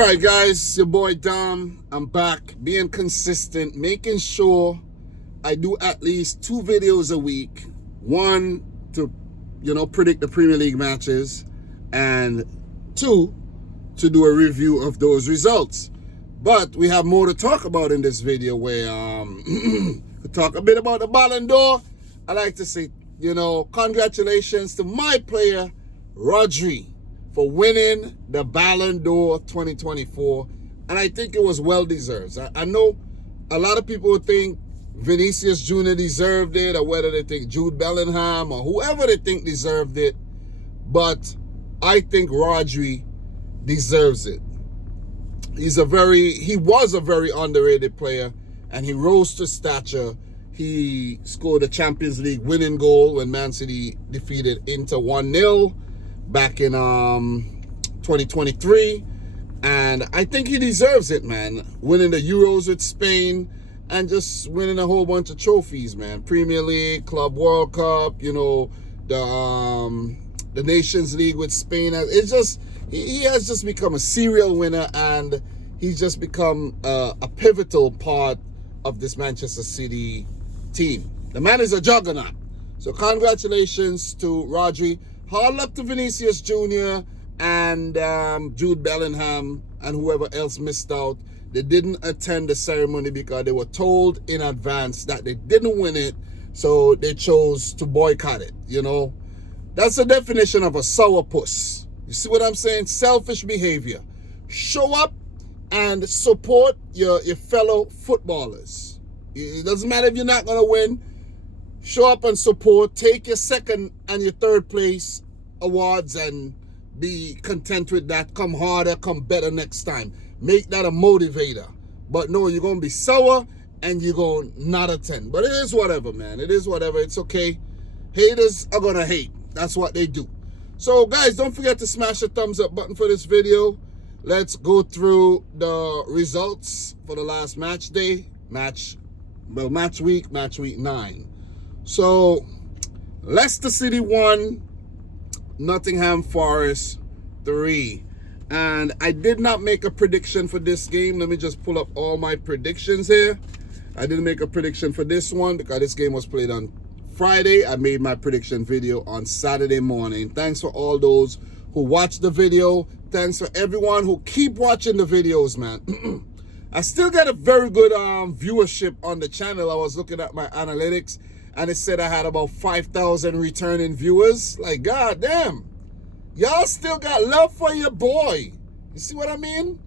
right, guys, your boy Dom. I'm back, being consistent, making sure I do at least 2 videos a week. One to, predict the Premier League matches, and 2 to do a review of those results. But we have more to talk about in this video, where we talk a bit about the Ballon d'Or. I like to say, congratulations to my player, Rodri, for winning the Ballon d'Or 2024. And I think it was well-deserved. I know a lot of people think Vinicius Jr. deserved it, or whether they think Jude Bellingham or whoever they think deserved it. But I think Rodri deserves it. He was a very underrated player, and he rose to stature. He scored a Champions League winning goal when Man City defeated Inter 1-0 back in 2023. And I think he deserves it, man. Winning the Euros with Spain and just winning a whole bunch of trophies, man. Premier League, Club World Cup, the Nations League with Spain. It's just, he has just become a serial winner, and he's just become a pivotal part of this Manchester City team. The man is a juggernaut. So congratulations to Rodri. Hard luck to Vinicius Jr. and Jude Bellingham and whoever else missed out. They didn't attend the ceremony because they were told in advance that they didn't win it, so they chose to boycott it. That's the definition of a sourpuss. You see what I'm saying? Selfish behavior. Show up and support your fellow footballers. It doesn't matter if you're not going to win. Show up and support. Take your second and your third place awards and be content with that. Come harder, come better next time. Make that a motivator. But no, you're going to be sour and you're going to not attend. But it is whatever, man. It is whatever. It's okay. Haters are going to hate. That's what they do. So, guys, don't forget to smash the thumbs up button for this video. Let's go through the results for the last match week 9. So, Leicester City 1, Nottingham Forest 3. And I did not make a prediction for this game. Let me just pull up all my predictions here. I didn't make a prediction for this one because this game was played on Friday. I made my prediction video on Saturday morning. Thanks for all those who watched the video. Thanks for everyone who keep watching the videos, man. I still get a very good viewership on the channel. I was looking at my analytics, and it said I had about 5,000 returning viewers. Like, god damn. Y'all still got love for your boy. You see what I mean?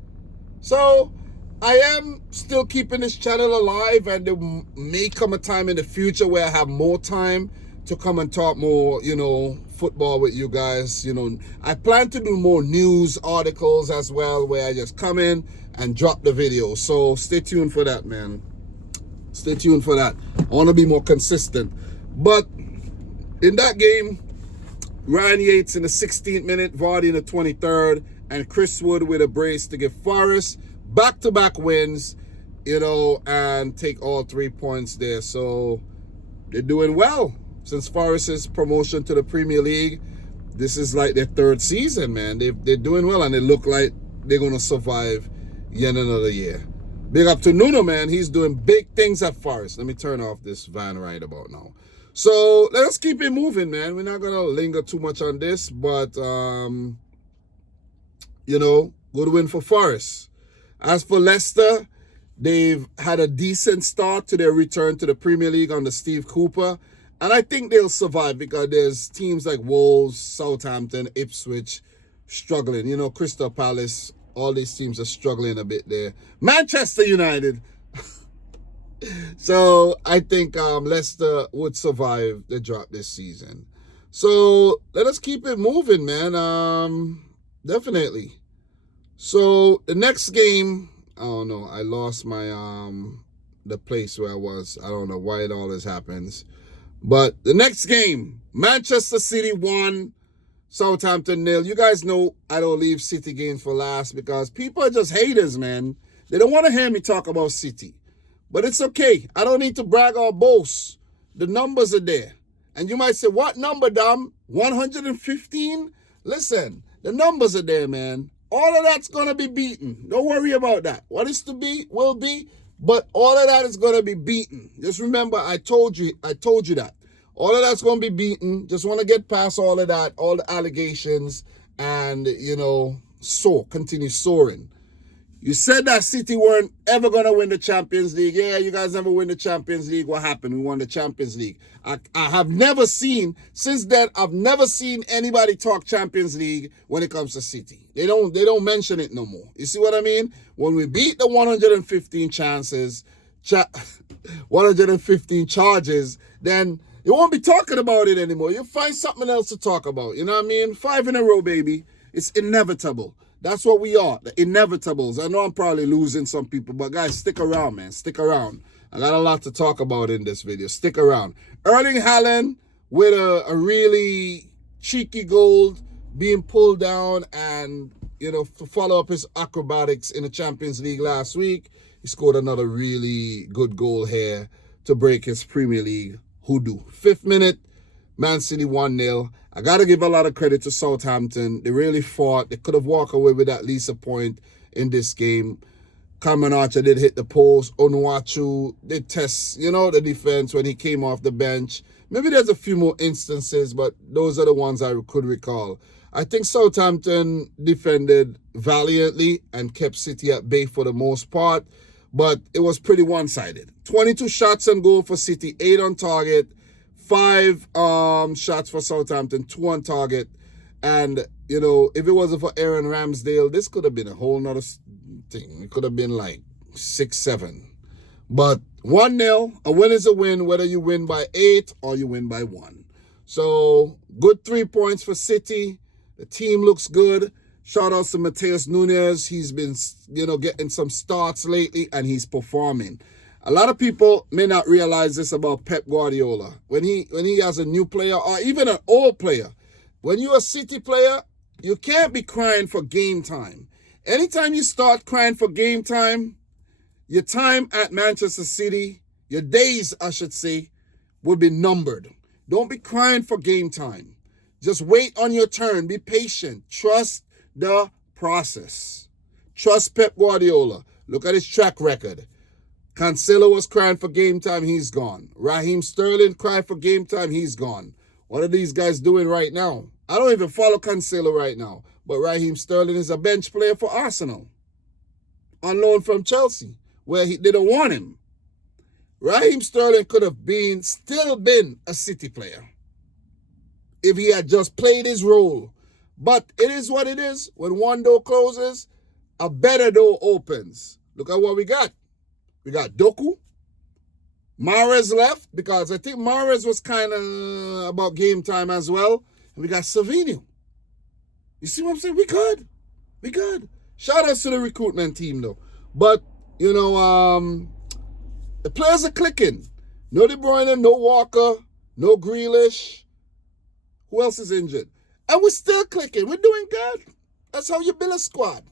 So, I am still keeping this channel alive, and there may come a time in the future where I have more time to come and talk more, football with you guys. I plan to do more news articles as well, where I just come in and drop the video. So stay tuned for that, man. Stay tuned for that. I want to be more consistent. But in that game, Ryan Yates in the 16th minute, Vardy in the 23rd, and Chris Wood with a brace to give Forest back-to-back wins, and take all 3 points there. So they're doing well. Since Forest's promotion to the Premier League, this is like their 3rd season, man. They're doing well, and they look like they're going to survive yet another year. Big up to Nuno, man. He's doing big things at Forest. Let me turn off this van right about now. So let's keep it moving, man. We're not going to linger too much on this, but, good win for Forest. As for Leicester, they've had a decent start to their return to the Premier League under Steve Cooper. And I think they'll survive because there's teams like Wolves, Southampton, Ipswich struggling. Crystal Palace, all these teams are struggling a bit there. Manchester United. So I think Leicester would survive the drop this season. So let us keep it moving, man. Definitely. So the next game, I don't know. I lost my the place where I was. I don't know why it always happens. But the next game, Manchester City 1, Southampton 0. You guys know I don't leave City games for last because people are just haters, man. They don't want to hear me talk about City. But it's okay. I don't need to brag or boast. The numbers are there. And you might say, what number, Dom? 115? Listen, the numbers are there, man. All of that's going to be beaten. Don't worry about that. What is to be will be, but all of that is going to be beaten. Just remember, I told you that. All of that's going to be beaten. Just want to get past all of that, all the allegations, and, continue soaring. You said that City weren't ever going to win the Champions League. Yeah, you guys never win the Champions League. What happened? We won the Champions League. I have never seen, since then, I've never seen anybody talk Champions League when it comes to City. They don't mention it no more. You see what I mean? When we beat the 115 115 charges, then you won't be talking about it anymore. You'll find something else to talk about. You know what I mean? 5 in a row, baby. It's inevitable. That's what we are, the inevitables. I know I'm probably losing some people, but guys, stick around, man. Stick around. I got a lot to talk about in this video. Stick around. Erling Haaland with a really cheeky goal being pulled down and, to follow up his acrobatics in the Champions League last week. He scored another really good goal here to break his Premier League hoodoo. 5th minute, Man City 1-0. I got to give a lot of credit to Southampton. They really fought. They could have walked away with at least a point in this game. Cameron Archer did hit the post. Onuachu did test, the defense when he came off the bench. Maybe there's a few more instances, but those are the ones I could recall. I think Southampton defended valiantly and kept City at bay for the most part, but it was pretty one-sided. 22 shots on goal for City, 8 on target. 5 shots for Southampton, 2 on target. And, if it wasn't for Aaron Ramsdale, this could have been a whole nother thing. It could have been like 6-7. But 1-0, a win is a win, whether you win by 8 or you win by 1. So, good 3 points for City. The team looks good. Shout out to Mateus Nunes. He's been, getting some starts lately, and he's performing. A lot of people may not realize this about Pep Guardiola. When he has a new player or even an old player, when you're a City player, you can't be crying for game time. Anytime you start crying for game time, your time at Manchester City, your days, I should say, will be numbered. Don't be crying for game time. Just wait on your turn. Be patient. Trust the process. Trust Pep Guardiola. Look at his track record. Cancelo was crying for game time, he's gone. Raheem Sterling cried for game time, he's gone. What are these guys doing right now? I don't even follow Cancelo right now, but Raheem Sterling is a bench player for Arsenal. On loan from Chelsea, where they don't want him. Raheem Sterling could have still been a City player if he had just played his role. But it is what it is. When one door closes, a better door opens. Look at what we got. We got Doku. Mahrez left because I think Mahrez was kind of about game time as well. And we got Savinho. You see what I'm saying? We good. Shout out to the recruitment team though. But, the players are clicking. No De Bruyne, no Walker, no Grealish. Who else is injured? And we're still clicking. We're doing good. That's how you build a squad.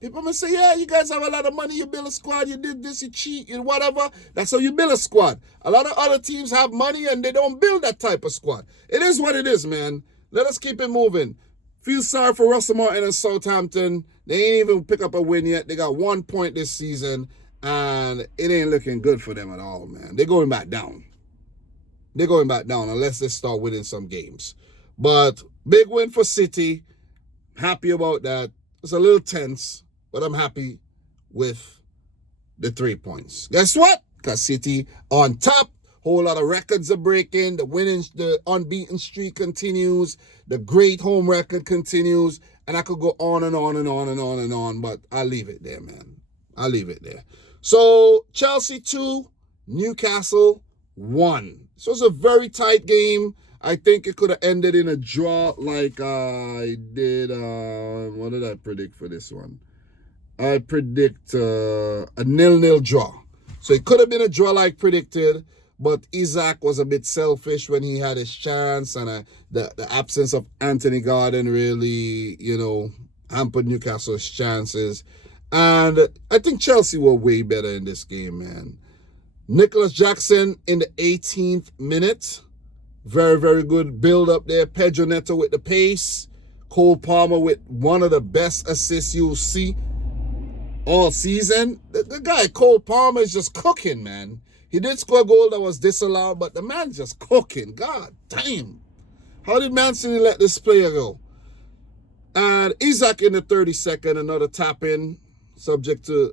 People may say, yeah, you guys have a lot of money, you build a squad, you did this, you cheat, you whatever. That's how you build a squad. A lot of other teams have money and they don't build that type of squad. It is what it is, man. Let us keep it moving. Feel sorry for Russell Martin and Southampton. They ain't even pick up a win yet. They got 1 point this season, and it ain't looking good for them at all, man. They're going back down. Unless they start winning some games. But big win for City. Happy about that. It's a little tense, but I'm happy with the 3 points. Guess what? Because City on top. Whole lot of records are breaking. The unbeaten streak continues. The great home record continues. And I could go on and on and on and on and on. But I'll leave it there, man. I'll leave it there. So, Chelsea 2, Newcastle 1. This was a very tight game. I think it could have ended in a draw like I did. What did I predict for this one? I predict a 0-0 draw. So it could have been a draw like predicted, but Isaac was a bit selfish when he had his chance, and the absence of Anthony Gordon really, hampered Newcastle's chances. And I think Chelsea were way better in this game, man. Nicholas Jackson in the 18th minute. Very, very good build up there. Pedro Neto with the pace. Cole Palmer with one of the best assists you'll see all season. The guy, Cole Palmer, is just cooking, man. He did score a goal that was disallowed, but the man's just cooking. God damn. How did Man City let this player go? And Isaac in the 32nd, another tap in, subject to,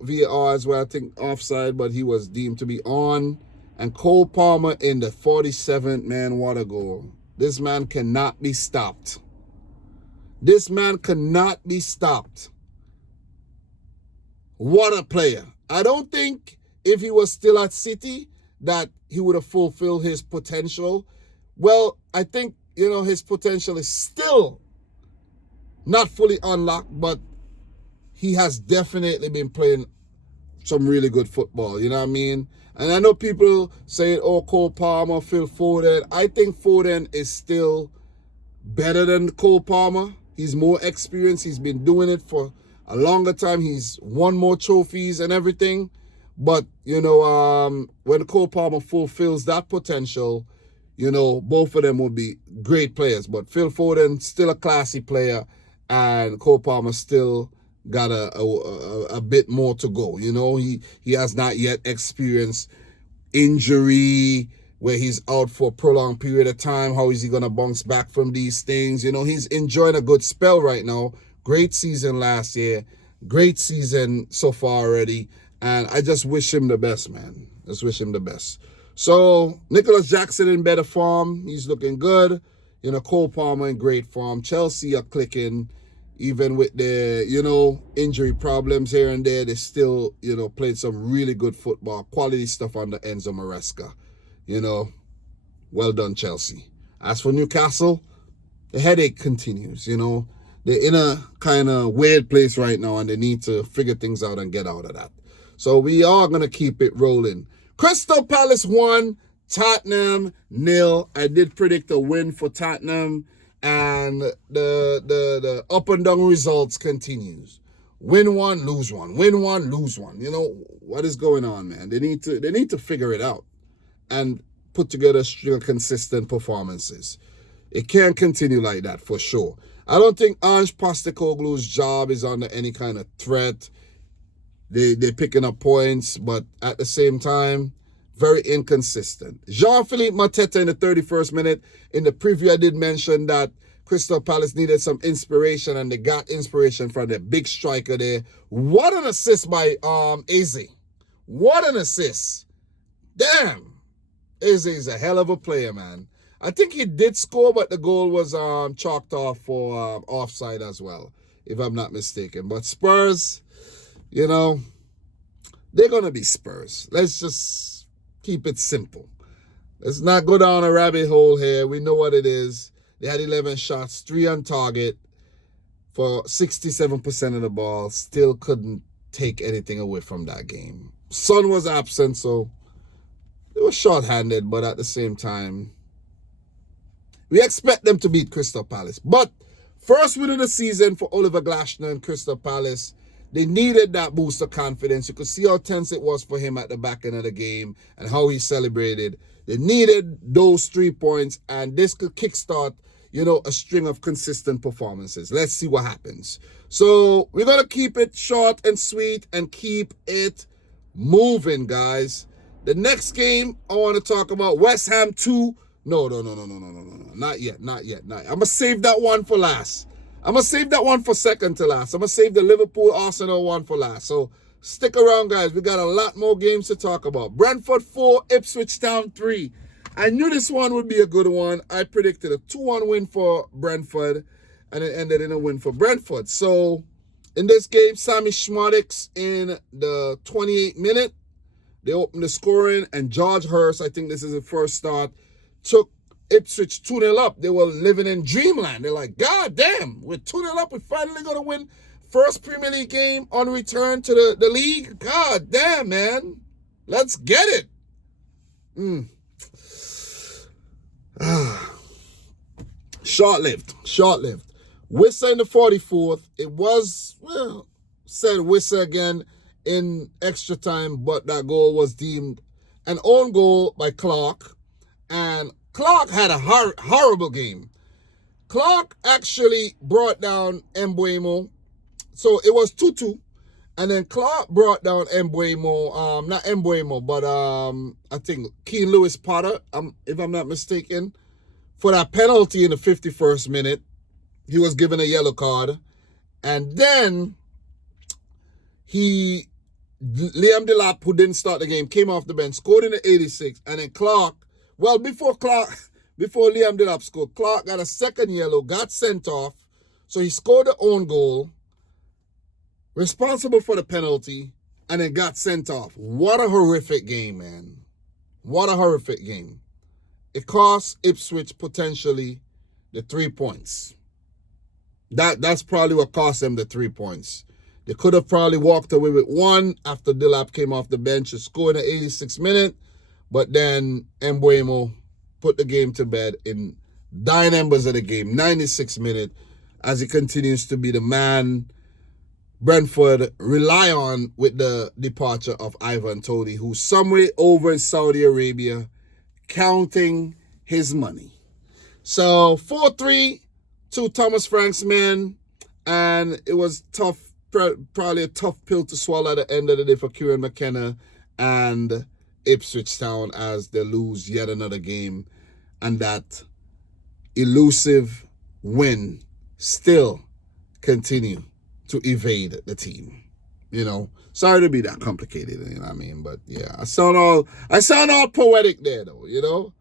VAR as well. I think offside, but he was deemed to be on. And Cole Palmer in the 47th, man, what a goal. This man cannot be stopped. This man cannot be stopped. What a player. I don't think if he was still at City that he would have fulfilled his potential. Well, I think, his potential is still not fully unlocked, but he has definitely been playing some really good football, you know what I mean? And I know people saying, oh, Cole Palmer, Phil Foden. I think Foden is still better than Cole Palmer. He's more experienced. He's been doing it for a longer time. He's won more trophies and everything. But, when Cole Palmer fulfills that potential, both of them will be great players. But Phil Foden, still a classy player, and Cole Palmer still got a bit more to go. He has not yet experienced injury where he's out for a prolonged period of time. How is he going to bounce back from these things? He's enjoying a good spell right now. Great season last year. Great season so far already. And I just wish him the best, man. Just wish him the best. So, Nicholas Jackson in better form. He's looking good. Cole Palmer in great form. Chelsea are clicking. Even with their, injury problems here and there, they still, played some really good football. Quality stuff under Enzo Maresca. Well done, Chelsea. As for Newcastle, the headache continues, They're in a kind of weird place right now, and they need to figure things out and get out of that. So we are going to keep it rolling. Crystal Palace 1, Tottenham 0. I did predict a win for Tottenham, and the up and down results continues. Win one, lose one. Win one, lose one. What is going on, man? They need to figure it out and put together a string of consistent performances. It can't continue like that for sure. I don't think Ange Postecoglou's job is under any kind of threat. They're picking up points, but at the same time, very inconsistent. Jean-Philippe Mateta in the 31st minute. In the preview, I did mention that Crystal Palace needed some inspiration, and they got inspiration from their big striker there. What an assist by Eze. What an assist. Damn. Eze is a hell of a player, man. I think he did score, but the goal was chalked off for offside as well, if I'm not mistaken. But Spurs, they're going to be Spurs. Let's just keep it simple. Let's not go down a rabbit hole here. We know what it is. They had 11 shots, 3 on target for 67% of the ball. Still couldn't take anything away from that game. Son was absent, so they were short-handed, but at the same time, we expect them to beat Crystal Palace. But first win of the season for Oliver Glasner and Crystal Palace. They needed that boost of confidence. You could see how tense it was for him at the back end of the game and how he celebrated. They needed those 3 points, and this could kickstart, a string of consistent performances. Let's see what happens. So we're going to keep it short and sweet and keep it moving, guys. The next game I want to talk about, West Ham 2. No. Not yet. I'm going to save that one for last. I'm going to save that one for second to last. I'm going to save the Liverpool-Arsenal one for last. So stick around, guys. We got a lot more games to talk about. Brentford 4, Ipswich Town 3. I knew this one would be a good one. I predicted a 2-1 win for Brentford, and it ended in a win for Brentford. So in this game, Sammy Schmodix in the 28th minute, they opened the scoring, and George Hurst, I think this is the first start, took Ipswich 2-0 up. They were living in dreamland. They're like, God damn, we're 2-0 up. We're finally going to win first Premier League game on return to the league. God damn, man. Let's get it. Short-lived. Wissa in the 44th. It was, said Wissa again in extra time, but that goal was deemed an own goal by Clark. And Clark had a horrible game. Clark actually brought down Embuemo. So it was 2-2. And then Clark brought down Embuemo, not Embuemo, but I think Keane Lewis Potter, if I'm not mistaken, for that penalty in the 51st minute. He was given a yellow card. And then Liam Delap, who didn't start the game, came off the bench, scored in the 86th. And then Clark, before Liam Delap scored, Clark got a second yellow, got sent off. So he scored the own goal, responsible for the penalty, and then got sent off. What a horrific game, man. What a horrific game. It cost Ipswich potentially the 3 points. That's probably what cost them the 3 points. They could have probably walked away with one after Delap came off the bench and scored in the 86th minute, but then Embuemo put the game to bed in dying embers of the game, 96th minute, as he continues to be the man Brentford rely on with the departure of Ivan Toney, who's somewhere over in Saudi Arabia counting his money. So 4-3 to Thomas Frank's men, and it was tough, probably a tough pill to swallow at the end of the day for Kieran McKenna and Ipswich Town as they lose yet another game, and that elusive win still continue to evade the team. Sorry to be that complicated, you know what I mean? But yeah, I sound all poetic there though,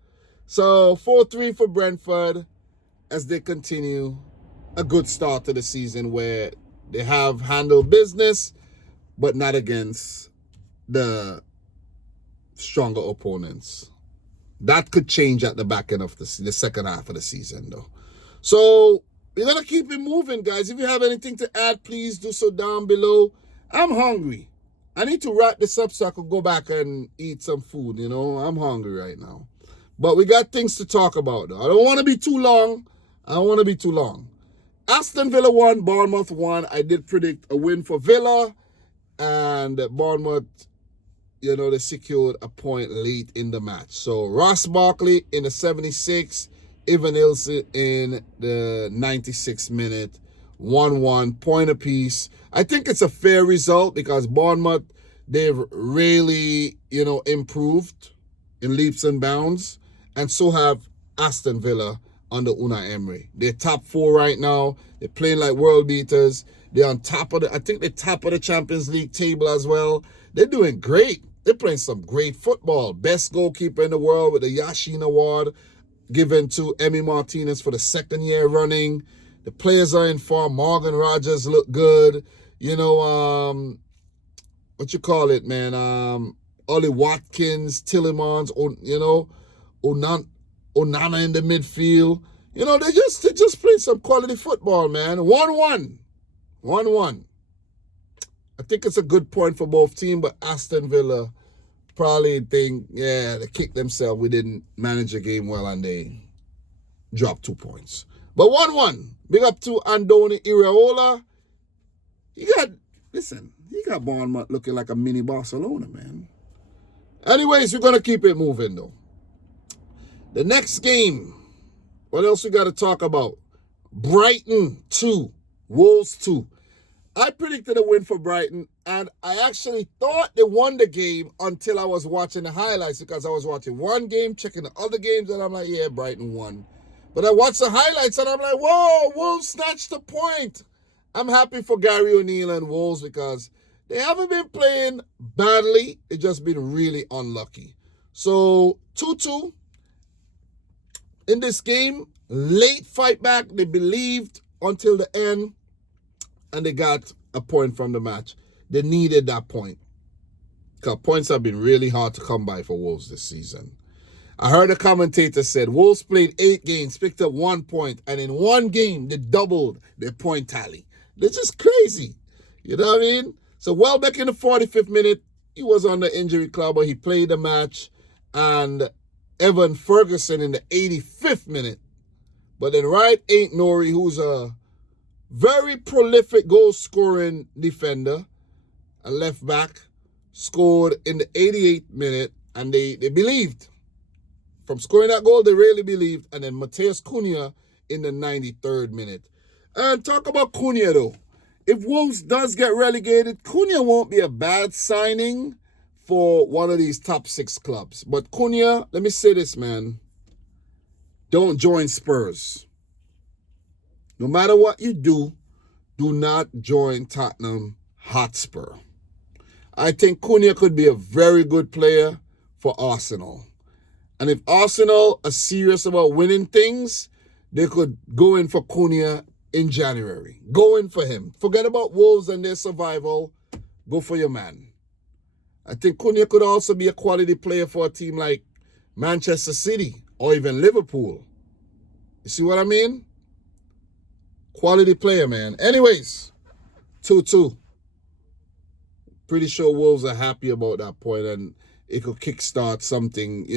So 4-3 for Brentford as they continue a good start to the season where they have handled business, but not against the stronger opponents. That could change at the back end of the second half of the season though. So we're going to keep it moving, guys. If you have anything to add, please do so down below. I'm hungry. I need to wrap this up so I can go back and eat some food, I'm hungry right now. But we got things to talk about, though. I don't want to be too long. Aston Villa won, Bournemouth won. I did predict a win for Villa. And Bournemouth, they secured a point late in the match. So Ross Barkley in the 76th. Evan Ilse in the 96th minute, 1-1, point apiece. I think it's a fair result because Bournemouth, they've really, improved in leaps and bounds. And so have Aston Villa under Unai Emery. They're top 4 right now. They're playing like world beaters. They're on top of they're top of the Champions League table as well. They're doing great. They're playing some great football. Best goalkeeper in the world with the Yashin Award given to Emi Martinez for the second year running. The players are in form. Morgan Rogers look good. What you call it, man? Ollie Watkins, Tillemans, Onana in the midfield. They just played some quality football, man. 1-1. I think it's a good point for both teams, but Aston Villa probably think, they kicked themselves. We didn't manage the game well and they dropped 2 points. But 1-1. Big up to Andoni Iraola. He got Bournemouth looking like a mini Barcelona, man. Anyways, we're going to keep it moving, though. The next game, what else we got to talk about? Brighton 2, Wolves 2. I predicted a win for Brighton, and I actually thought they won the game until I was watching the highlights, because I was watching one game, checking the other games, and I'm like, yeah, Brighton won. But I watched the highlights, and I'm like, whoa, Wolves snatched the point. I'm happy for Gary O'Neill and Wolves because they haven't been playing badly. They've just been really unlucky. So 2-2 in this game. Late fight back. They believed until the end, and they got a point from the match. They needed that point, because points have been really hard to come by for Wolves this season. I heard a commentator said Wolves played 8 games, picked up 1 point, and in one game, they doubled their point tally. They're just crazy. You know what I mean? So Welbeck in the 45th minute, he was on the injury club, but he played the match. And Evan Ferguson in the 85th minute. But then right ain't Nori, who's a very prolific goal-scoring defender, a left back, scored in the 88th minute, and they believed. From scoring that goal, they really believed. And then Mateus Cunha in the 93rd minute. And talk about Cunha, though. If Wolves does get relegated, Cunha won't be a bad signing for one of these top 6 clubs. But Cunha, let me say this, man. Don't join Spurs. No matter what you do not join Tottenham Hotspur. I think Cunha could be a very good player for Arsenal. And if Arsenal are serious about winning things, they could go in for Cunha in January. Go in for him. Forget about Wolves and their survival. Go for your man. I think Cunha could also be a quality player for a team like Manchester City or even Liverpool. You see what I mean? Quality player, man. Anyways, 2-2. Pretty sure Wolves are happy about that point, and it could kickstart something,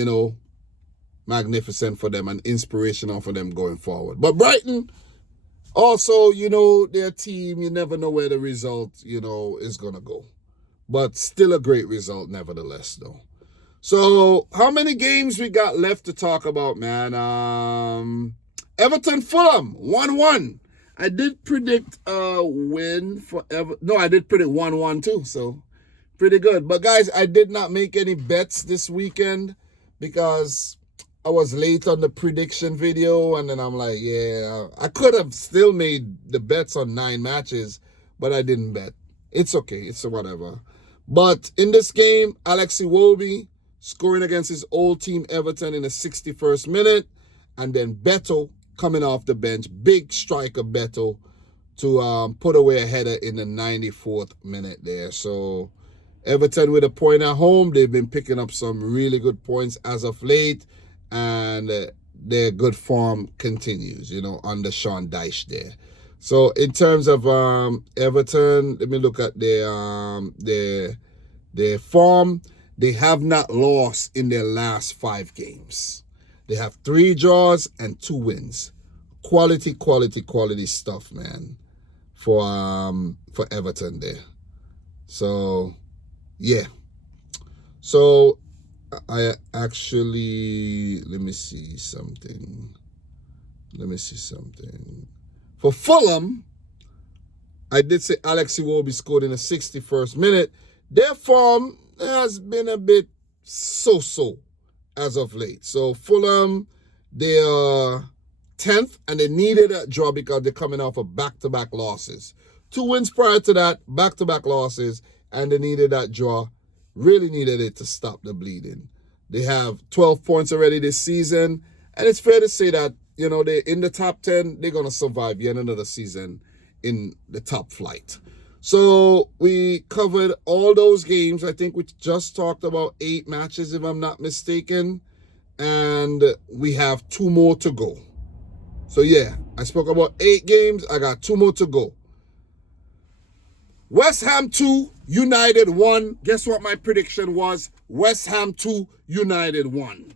magnificent for them and inspirational for them going forward. But Brighton, also, their team, you never know where the result, is going to go. But still a great result nevertheless, though. So, how many games we got left to talk about, man? Everton Fulham, 1-1. I did predict a win for Everton. No, I did predict 1-1 too, so pretty good. But guys, I did not make any bets this weekend because I was late on the prediction video, and then I'm like, yeah, I could have still made the bets on 9 matches, but I didn't bet. It's okay, it's whatever. But in this game, Alex Iwobi scoring against his old team Everton in the 61st minute, and then Beto coming off the bench, big striker Beto, to put away a header in the 94th minute there. So Everton with a point at home. They've been picking up some really good points as of late, and their good form continues, under Sean Dyche there. So in terms of Everton, let me look at their form. They have not lost in their last 5 games. They have 3 draws and 2 wins. Quality stuff, man, for Everton there. So, yeah. So, I actually, let me see something. For Fulham, I did say Alex Iwobi scored in the 61st minute. Their form has been a bit so-so as of late. So Fulham, they are 10th, and they needed a draw because they're coming off of back-to-back losses. 2 wins prior to that, back-to-back losses, and they needed that draw. Really needed it to stop the bleeding. They have 12 points already this season, and it's fair to say that, they're in the top 10. They're going to survive yet another season in the top flight. So we covered all those games. I think we just talked about 8 matches, if I'm not mistaken. And we have 2 more to go. So yeah, I spoke about 8 games. I got 2 more to go. West Ham 2, United 1. Guess what my prediction was? West Ham 2, United 1.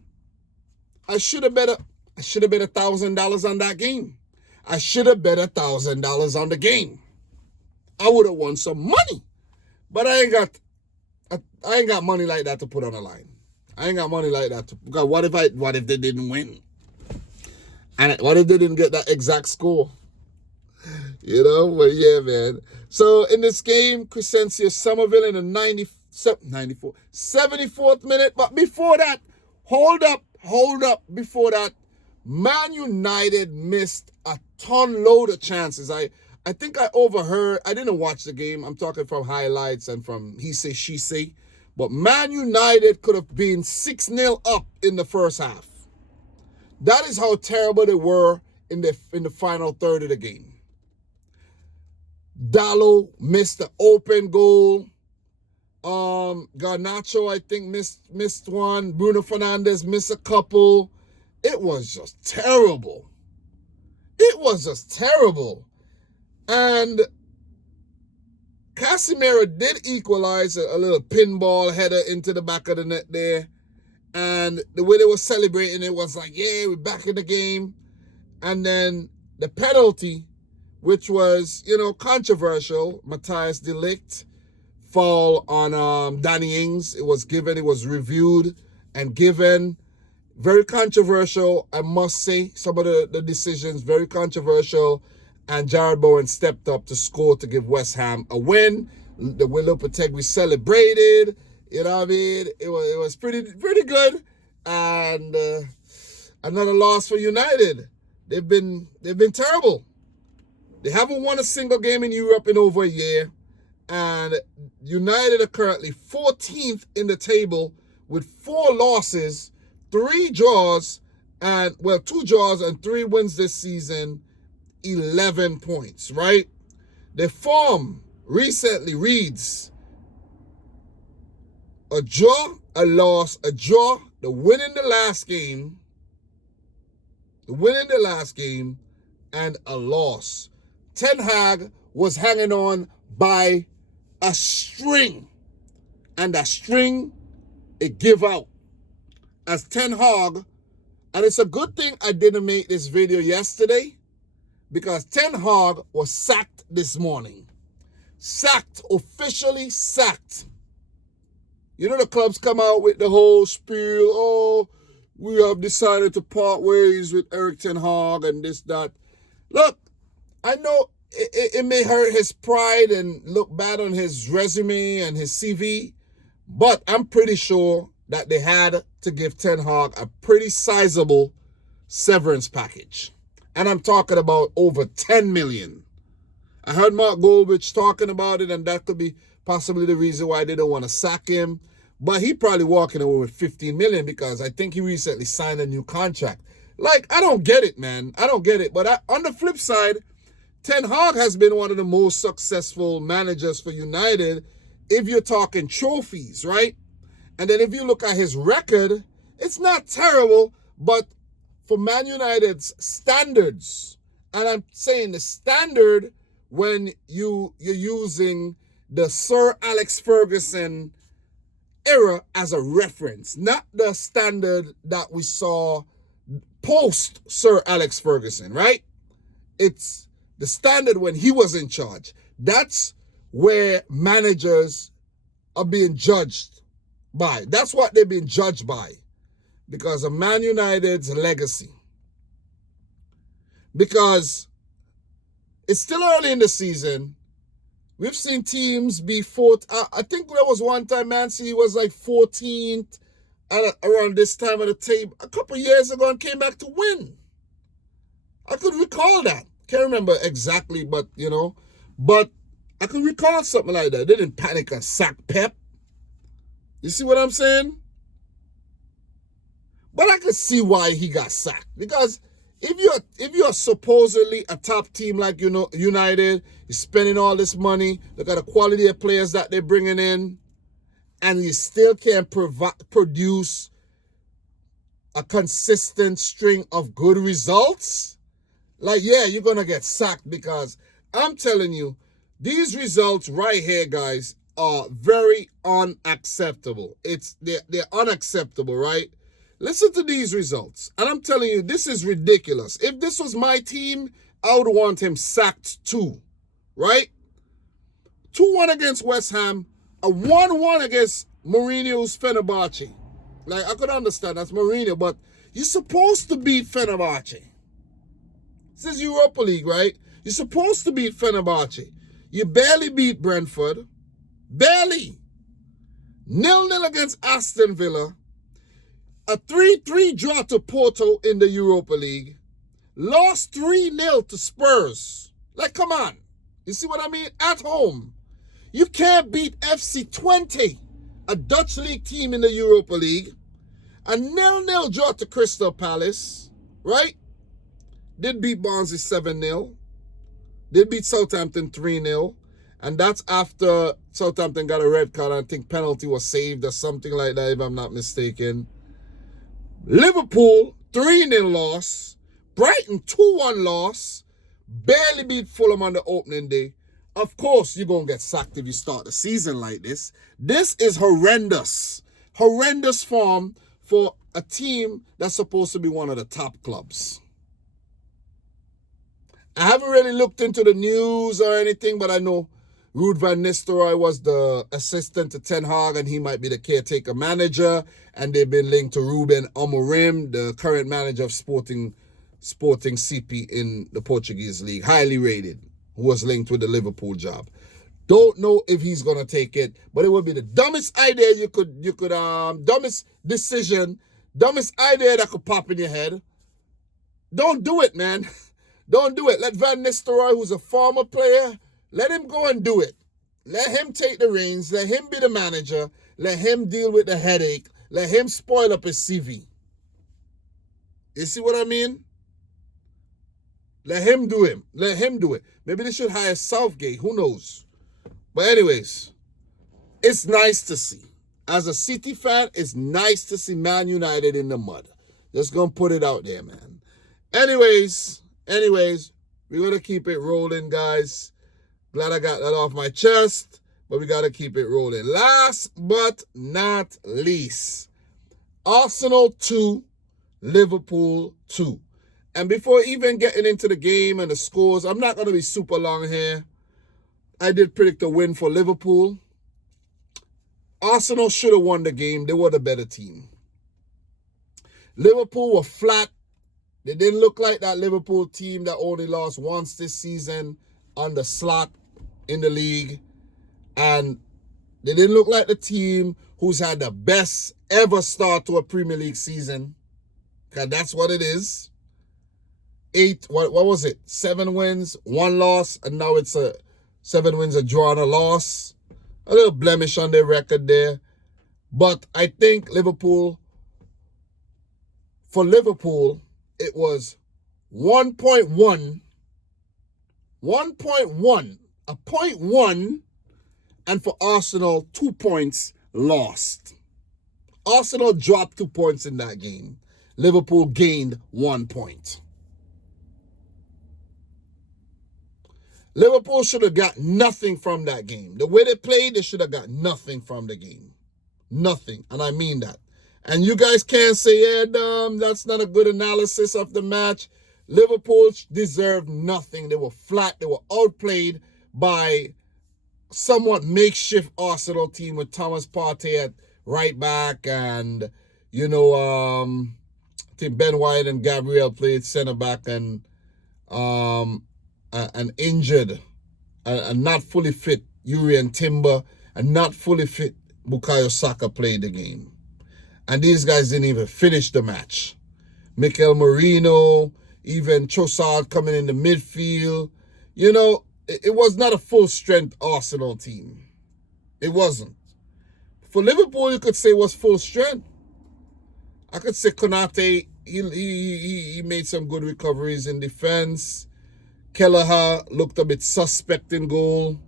I should have bet $1,000 on that game. I should have bet $1,000 on the game. I would have won some money. But I ain't got money like that to put on the line. I ain't got money like that because what if they didn't win? And what if they didn't get that exact score? But yeah, man. So in this game, Crescencio Somerville in the 74th minute. But before that, hold up. Before that, Man United missed a load of chances. I think I overheard, I didn't watch the game. I'm talking from highlights and from he say, she say. But Man United could have been 6-0 up in the first half. That is how terrible they were in the final third of the game. Dalot missed the open goal. Garnacho, I think, missed one. Bruno Fernandes missed a couple. It was just terrible. And Casemiro did equalize a little pinball header into the back of the net there. And the way they were celebrating it was like, yeah, we're back in the game. And then the penalty, which was, controversial, Matthias de Ligt foul on Danny Ings. It was reviewed and given. Very controversial, I must say. Some of the decisions, very controversial. And Jared Bowen stepped up to score to give West Ham a win. The Willow we celebrated. You know what I mean? It was pretty good. And another loss for United. They've been terrible. They haven't won a single game in Europe in over a year. And United are currently 14th in the table with 4 losses, 3 draws, and 2 draws and 3 wins this season, 11 points, right? Their form recently reads a draw, a loss, a draw, the win in the last game, and a loss. Ten Hag was hanging on by a string, and that string, it give out. As Ten Hag, and it's a good thing I didn't make this video yesterday, because Ten Hag was sacked this morning. Sacked, officially sacked. You know the clubs come out with the whole spiel, oh, we have decided to part ways with Erik Ten Hag and this, that. Look, I know it may hurt his pride and look bad on his resume and his CV, but I'm pretty sure that they had to give Ten Hag a pretty sizable severance package. And I'm talking about over 10 million. I heard Mark Goldrich talking about it, and that could be possibly the reason why they don't want to sack him. But he probably walking away with 15 million because I think he recently signed a new contract. Like, I don't get it, man. I don't get it. But on the flip side, Ten Hag has been one of the most successful managers for United if you're talking trophies, right? And then if you look at his record, it's not terrible, but for Man United's standards, and I'm saying the standard when you're using the Sir Alex Ferguson era as a reference, not the standard that we saw post Sir Alex Ferguson, right? It's the standard when he was in charge. That's where managers are being judged by. That's what they're being judged by because of Man United's legacy. Because it's still early in the season. We've seen teams be fourth. I think there was one time Man City was like 14th around this time of the table a couple years ago and came back to win. I could recall that. Can't remember exactly, but but I could recall something like that. They didn't panic and sack Pep. You see what I'm saying? But I could see why he got sacked. Because if you're supposedly a top team like United, you're spending all this money, look at the quality of players that they're bringing in, and you still can't produce a consistent string of good results, like, yeah, you're going to get sacked. Because I'm telling you, these results right here, guys, are very unacceptable. They're unacceptable, right? Listen to these results. And I'm telling you, this is ridiculous. If this was my team, I would want him sacked too, right? 2-1 against West Ham, a 1-1 against Mourinho's Fenerbahce. Like, I could understand that's Mourinho, but you're supposed to beat Fenerbahce. This is Europa League, right? You're supposed to beat Fenerbahce. You barely beat Brentford. Barely. 0-0 against Aston Villa. A 3-3 draw to Porto in the Europa League. Lost 3-0 to Spurs. Like, come on. You see what I mean? At home. You can't beat FC Twente, a Dutch league team in the Europa League. A 0-0 draw to Crystal Palace. Right? Did beat Barnsley 7-0. Did beat Southampton 3-0. And that's after Southampton got a red card. I think penalty was saved or something like that, if I'm not mistaken. Liverpool, 3-0 loss. Brighton, 2-1 loss. Barely beat Fulham on the opening day. Of course, you're going to get sacked if you start the season like this. This is horrendous. Horrendous form for a team that's supposed to be one of the top clubs. I haven't really looked into the news or anything, but I know Ruud van Nistelrooy was the assistant to Ten Hag, and he might be the caretaker manager. And they've been linked to Ruben Amorim, the current manager of Sporting CP in the Portuguese league, highly rated, who was linked with the Liverpool job. Don't know if he's gonna take it, but it would be the dumbest idea dumbest decision, dumbest idea that could pop in your head. Don't do it, man. Don't do it. Let Van Nistelrooy, who's a former player, let him go and do it. Let him take the reins. Let him be the manager. Let him deal with the headache. Let him spoil up his CV. You see what I mean? Let him do him. Let him do it. Maybe they should hire Southgate. Who knows? But anyways, it's nice to see. As a City fan, it's nice to see Man United in the mud. Just gonna put it out there, man. Anyways, we're gonna keep it rolling, guys. Glad I got that off my chest, but we gotta keep it rolling. Last but not least, Arsenal 2, Liverpool 2. And before even getting into the game and the scores, I'm not gonna be super long here. I did predict a win for Liverpool. Arsenal should have won the game. They were the better team. Liverpool were flat. They didn't look like that Liverpool team that only lost once this season on the slot in the league. And they didn't look like the team who's had the best ever start to a Premier League season. Because that's what it is. What was it? 7 wins, 1 loss, and now it's 7 wins, a draw, and a loss. A little blemish on their record there. But I think for Liverpool, it was 1.1, a 0.1, and for Arsenal, 2 points lost. Arsenal dropped 2 points in that game. Liverpool gained 1 point. Liverpool should have got nothing from that game. The way they played, they should have got nothing from the game. Nothing. And I mean that. And you guys can't say, yeah, that's not a good analysis of the match. Liverpool deserved nothing. They were flat. They were outplayed by somewhat makeshift Arsenal team with Thomas Partey at right back. And, I think Ben White and Gabriel played center back, and an injured and not fully fit Yuri and Timber, and not fully fit Bukayo Saka played the game. And these guys didn't even finish the match. Mikel Merino, even Trossard coming in the midfield. It was not a full-strength Arsenal team. It wasn't. For Liverpool, you could say it was full strength. I could say Konate, he made some good recoveries in defense. Kelleher looked a bit suspect in goal.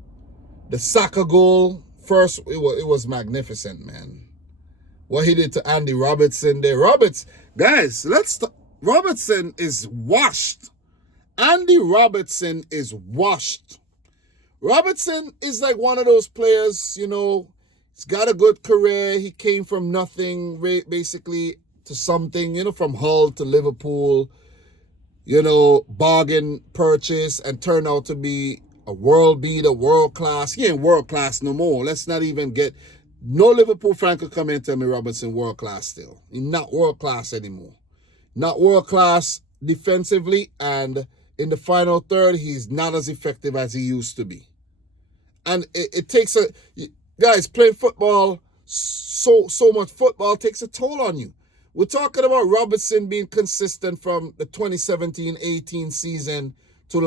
The Saka goal, first, it was magnificent, man. What he did to Andy Robertson there. Robertson is washed. Andy Robertson is washed. Robertson is like one of those players, he's got a good career. He came from nothing, basically, to something, from Hull to Liverpool. Bargain purchase, and turned out to be a world beater, world class. He ain't world class no more. Let's not even get... No Liverpool fan could come in and tell me Robertson world class still. He's not world class anymore. Not world class defensively, and in the final third, he's not as effective as he used to be. And it takes guys, playing football, so much football takes a toll on you. We're talking about Robertson being consistent from the 2017-18 season to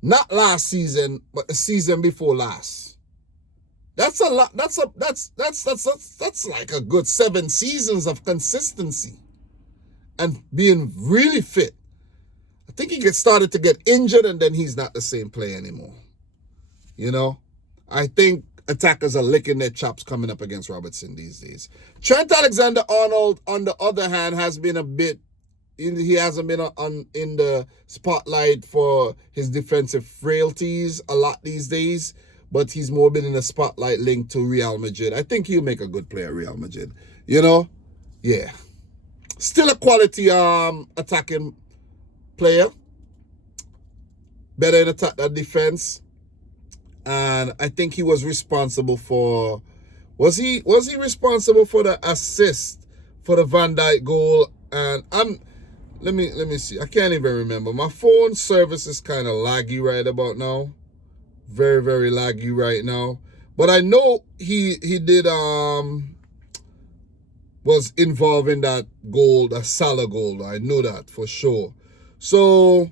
not last season, but the season before last. That's a lot. That's like a good 7 seasons of consistency and being really fit. I think he started to get injured, and then he's not the same player anymore. I think attackers are licking their chops coming up against Robertson these days. Trent Alexander-Arnold, on the other hand, has been he hasn't been in the spotlight for his defensive frailties a lot these days, but he's more been in the spotlight linked to Real Madrid. I think he'll make a good player at Real Madrid. Yeah. Still a quality attacking player. Better in attack than defense. And I think he was responsible for, was he responsible for the assist for the Van Dijk goal? And let me see. I can't even remember. My phone service is kind of laggy right about now. Very, very laggy right now. But I know he did was involved in that goal, the Salah goal. I know that for sure. So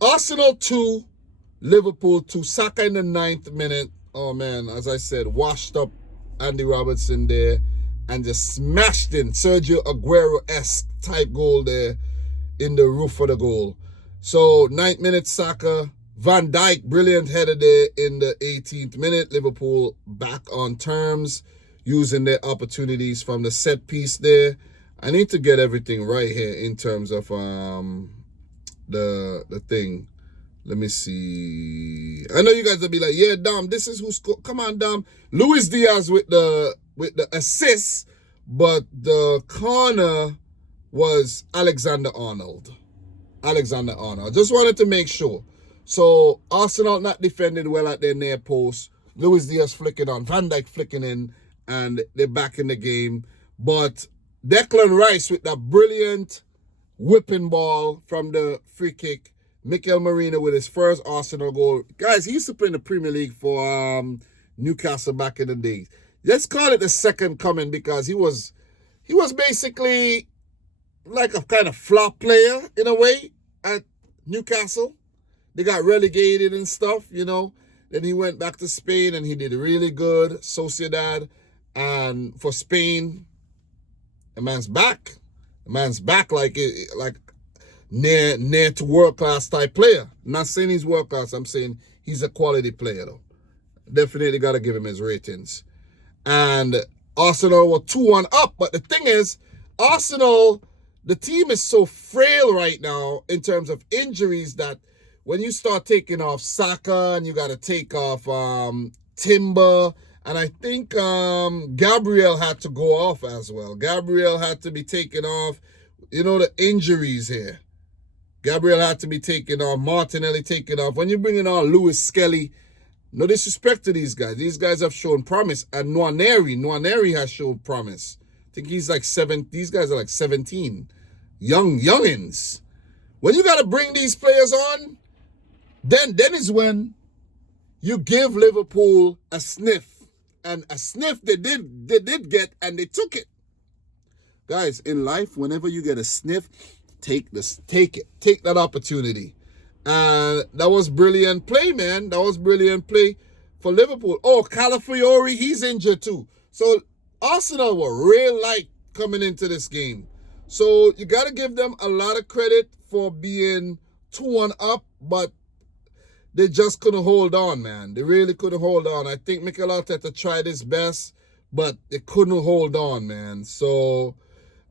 Arsenal 2, Liverpool 2. Saka in the 9th minute. Oh man, as I said, washed up Andy Robertson there and just smashed in Sergio Aguero-esque type goal there in the roof of the goal. So 9th minute Saka, Van Dijk, brilliant header there in the 18th minute. Liverpool back on terms, using their opportunities from the set piece there. I need to get everything right here in terms of the thing. Let me see. I know you guys will be like, yeah, Dom, this is who scored. Come on, Dom. Luis Diaz with the assist, but the corner was Alexander-Arnold. Alexander-Arnold. Just wanted to make sure. So Arsenal not defended well at their near post. Luis Diaz flicking on, Van Dijk flicking in, and they're back in the game. But Declan Rice with that brilliant whipping ball from the free kick. Mikel Merino with his first Arsenal goal. Guys, he used to play in the Premier League for Newcastle back in the days. Let's call it the second coming, because he was basically like a kind of flop player in a way at Newcastle. They got relegated and stuff, you know. Then he went back to Spain and he did really good. Sociedad. And for Spain, the man's back. The man's back like near to world-class type player. I'm not saying he's world-class. I'm saying he's a quality player, though. Definitely got to give him his ratings. And Arsenal were 2-1 up. But the thing is, Arsenal, the team is so frail right now in terms of injuries that when you start taking off Saka and you got to take off Timber, and I think Gabriel had to go off as well. Gabriel had to be taken off. You know, the injuries here. Gabriel had to be taken off. Martinelli taken off. When you're bringing on Lewis Skelly, no disrespect to these guys. These guys have shown promise. And Nwaneri has shown promise. I think he's like 7. These guys are like 17. Youngins. When you got to bring these players on, then is when you give Liverpool a sniff. And a sniff they did get, and they took it. Guys, in life, whenever you get a sniff, take it. Take that opportunity. And that was brilliant play, man. That was brilliant play for Liverpool. Oh, Calafiori, he's injured too. So Arsenal were real light coming into this game. So you got to give them a lot of credit for being 2-1 up, but they just couldn't hold on, man. They really couldn't hold on. I think Mikel Arteta tried his best, but they couldn't hold on, man. So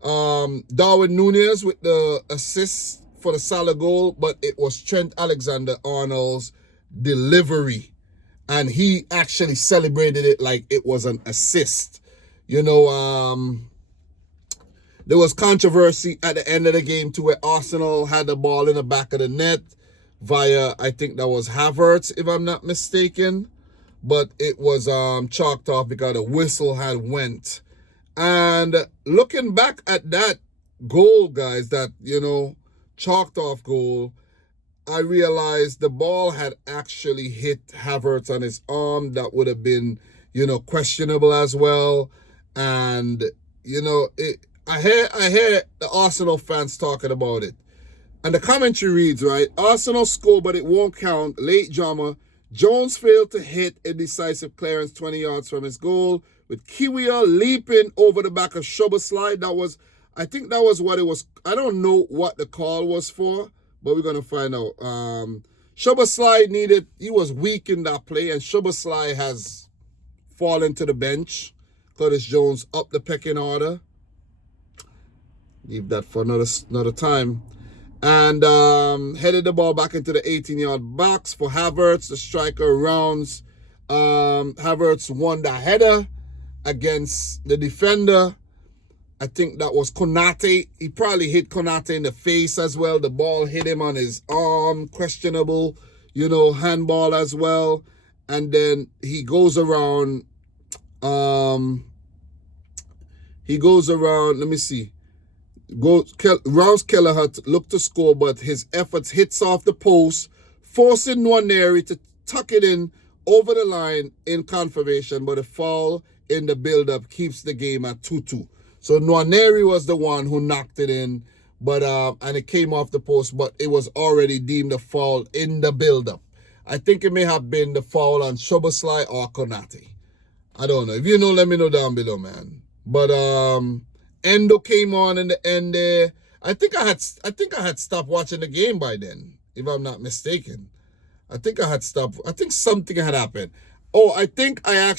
Darwin Núñez with the assist for the Salah goal, but it was Trent Alexander-Arnold's delivery. And he actually celebrated it like it was an assist. You know, there was controversy at the end of the game too, where Arsenal had the ball in the back of the net via, I think that was Havertz, if I'm not mistaken. But it was chalked off because the whistle had went. And looking back at that goal, guys, that, you know, chalked off goal, I realized the ball had actually hit Havertz on his arm. That would have been, you know, questionable as well. And, you know, I hear the Arsenal fans talking about it. And the commentary reads, right, Arsenal score, but it won't count. Late drama. Jones failed to hit a decisive clearance 20 yards from his goal, with Kiwior leaping over the back of Szoboszlai. I think that was what it was. I don't know what the call was for, but we're going to find out. Szoboszlai he was weak in that play, and Szoboszlai has fallen to the bench. Curtis Jones up the pecking order. Leave that for another time. And headed the ball back into the 18-yard box for Havertz. The striker rounds. Havertz won the header against the defender. I think that was Konate. He probably hit Konate in the face as well. The ball hit him on his arm. Questionable, you know, handball as well. and then he goes around. Let me see. Rouse Kelleher look to score, but his efforts hits off the post, forcing Nwaneri to tuck it in over the line in confirmation, but a foul in the build-up keeps the game at 2-2. So Nwaneri was the one who knocked it in, but and it came off the post, but it was already deemed a foul in the build-up. I think it may have been the foul on Szoboszlai or Konate. I don't know. If you know, let me know down below, man. But Endo came on in the end there. I think I had stopped watching the game by then, if I'm not mistaken. I think I had stopped. I think something had happened. Oh, I think I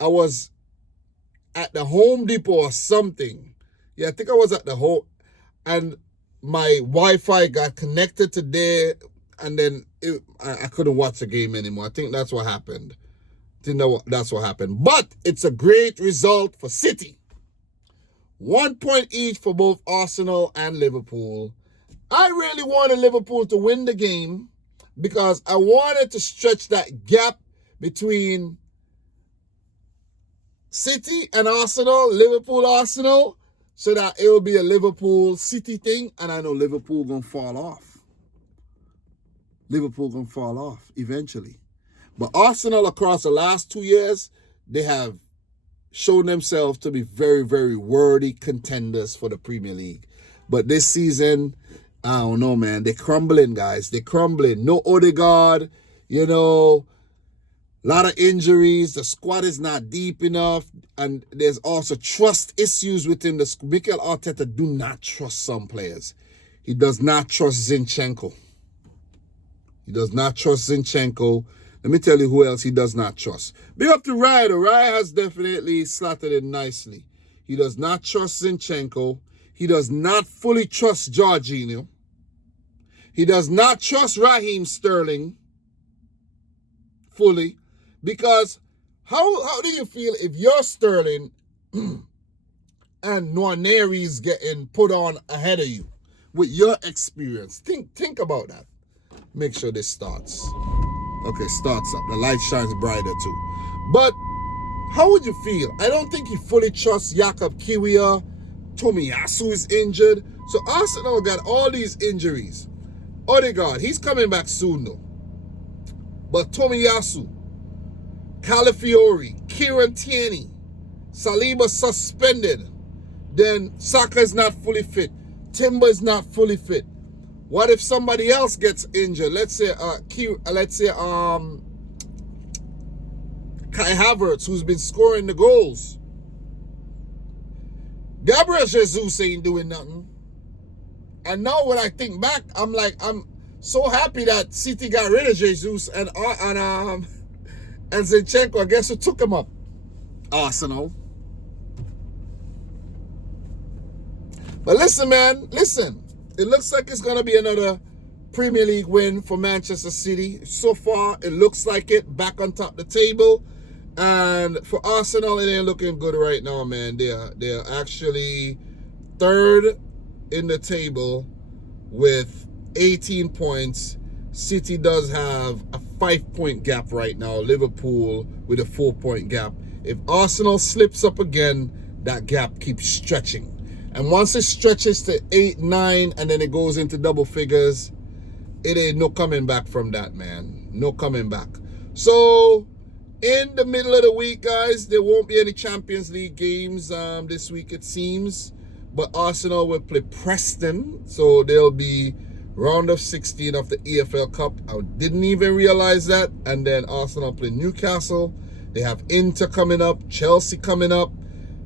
was at the Home Depot or something. Yeah, I think I was at the home, and my Wi-Fi got connected to there, and then I couldn't watch the game anymore. I think that's what happened. That's what happened. But it's a great result for City. 1 point each for both Arsenal and Liverpool. I really wanted Liverpool to win the game because I wanted to stretch that gap between City and Arsenal, Liverpool-Arsenal, so that it will be a Liverpool-City thing, and I know Liverpool going to fall off. Liverpool going to fall off eventually. But Arsenal across the last 2 years, they have shown themselves to be very, very worthy contenders for the Premier League. But this season, I don't know, man. They're crumbling, guys. They're crumbling. No Odegaard, a lot of injuries. The squad is not deep enough. And there's also trust issues within the squad. Mikel Arteta do not trust some players. He does not trust Zinchenko. Let me tell you who else he does not trust. Big up to Raya. Raya has definitely slotted in nicely. He does not trust Zinchenko. He does not fully trust Jorginho. He does not trust Raheem Sterling fully. Because how do you feel if you're Sterling and Nwaneri's getting put on ahead of you with your experience? Think about that. Make sure this starts. Okay, starts up. The light shines brighter too. But how would you feel? I don't think he fully trusts Jakub Kiwior. Tomiyasu is injured. So Arsenal got all these injuries. Odegaard, he's coming back soon though. But Tomiyasu, Calafiori, Kieran Tierney, Saliba suspended. Then Saka is not fully fit. Timber is not fully fit. What if somebody else gets injured? Let's say Kai Havertz, who's been scoring the goals. Gabriel Jesus ain't doing nothing. And now when I think back, I'm so happy that City got rid of Jesus and Zinchenko. I guess who took him up? Arsenal. But listen, man, listen. It looks like it's going to be another Premier League win for Manchester City. So far, it looks like it. Back on top of the table. And for Arsenal, it ain't looking good right now, man. They're actually third in the table with 18 points. City does have a 5-point gap right now. Liverpool with a 4-point gap. If Arsenal slips up again, that gap keeps stretching. And once it stretches to 8, 9, and then it goes into double figures, it ain't no coming back from that, man. No coming back. So, in the middle of the week, guys, there won't be any Champions League games this week, it seems. But Arsenal will play Preston. So, they'll be round of 16 of the EFL Cup. I didn't even realize that. And then Arsenal play Newcastle. They have Inter coming up, Chelsea coming up.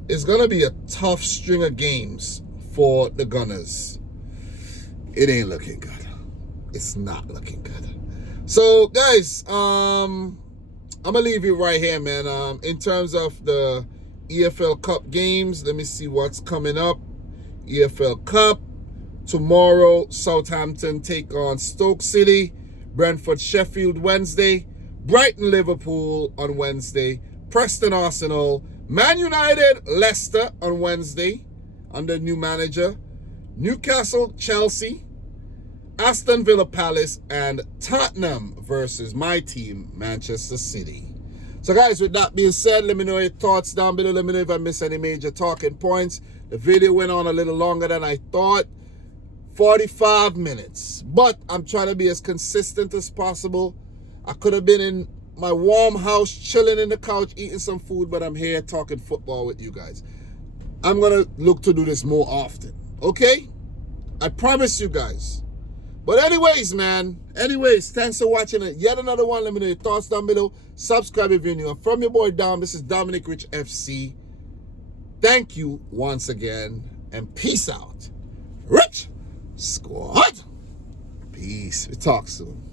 It's going to be a tough string of games for the Gunners. It ain't looking good. It's not looking good. So, guys, I'm going to leave it right here, man. In terms of the EFL Cup games, let me see what's coming up. EFL Cup. Tomorrow, Southampton take on Stoke City. Brentford, Sheffield, Wednesday. Brighton, Liverpool on Wednesday. Preston, Arsenal. Man United, Leicester on Wednesday under new manager. Newcastle, Chelsea. Aston Villa Palace, and Tottenham versus my team, Manchester City. So guys, with that being said, let me know your thoughts down below. Let me know if I missed any major talking points. The video went on a little longer than I thought, 45 minutes. But I'm trying to be as consistent as possible. I could have been in my warm house, chilling in the couch, eating some food, but I'm here talking football with you guys. I'm going to look to do this more often, okay? I promise you guys. But anyways, man, thanks for watching it. Yet another one. Let me know your thoughts down below. Subscribe if you're new. And from your boy Dom, this is Dominic Rich FC. Thank you once again, and peace out. Rich Squad. Peace. We talk soon.